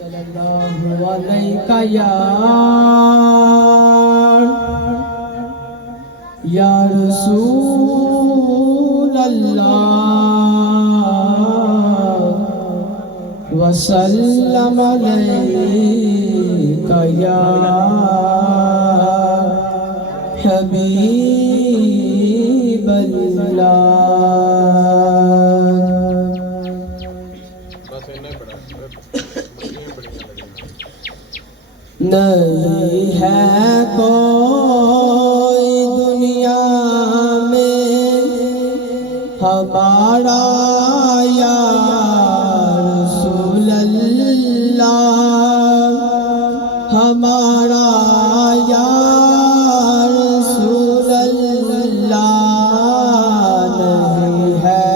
सल्लल्लाहु अलैहि या रसूल अल्लाह वसल्लम अलैका या हबीब अल्लाह। नहीं है कोई दुनिया में हमारा या रसूल अल्लाह, हमारा या रसूल अल्लाह। नहीं है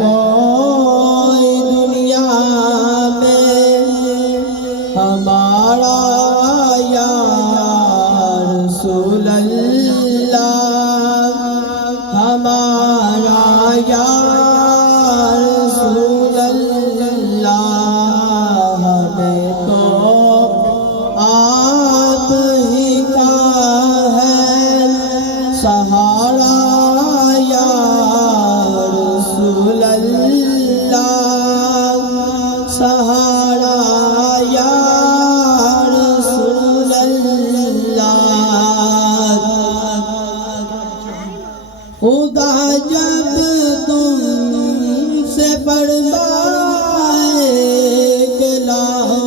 कोई दुनिया में हमारा रसूल अल्लाह, हमारा या रसूल अल्लाह। हमें तो आप ही का है सहारा या रसूल अल्लाह, सहारा या खुदा जब तुमसे फरमाए कि लाओ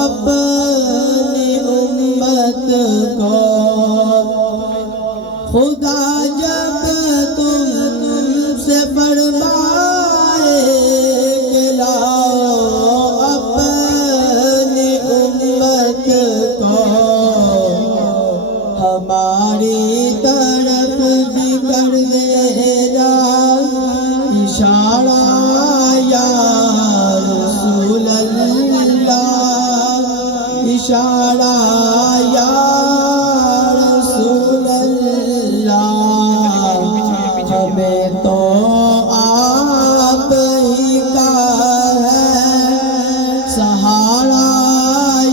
अपनी उम्मत को, खुदा जब तुमसे फरमाए कि लाओ अपनी उम्मत को, हमारी तरफ भी कर देना इशारा या रसूल अल्लाह, इशारा या रसूल अल्लाह। हमें तो आप ही का है सहारा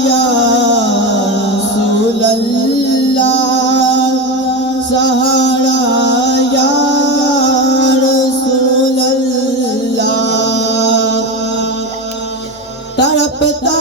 या रसूल अल्लाह, सहारा या रसूल अल्लाह। तड़पता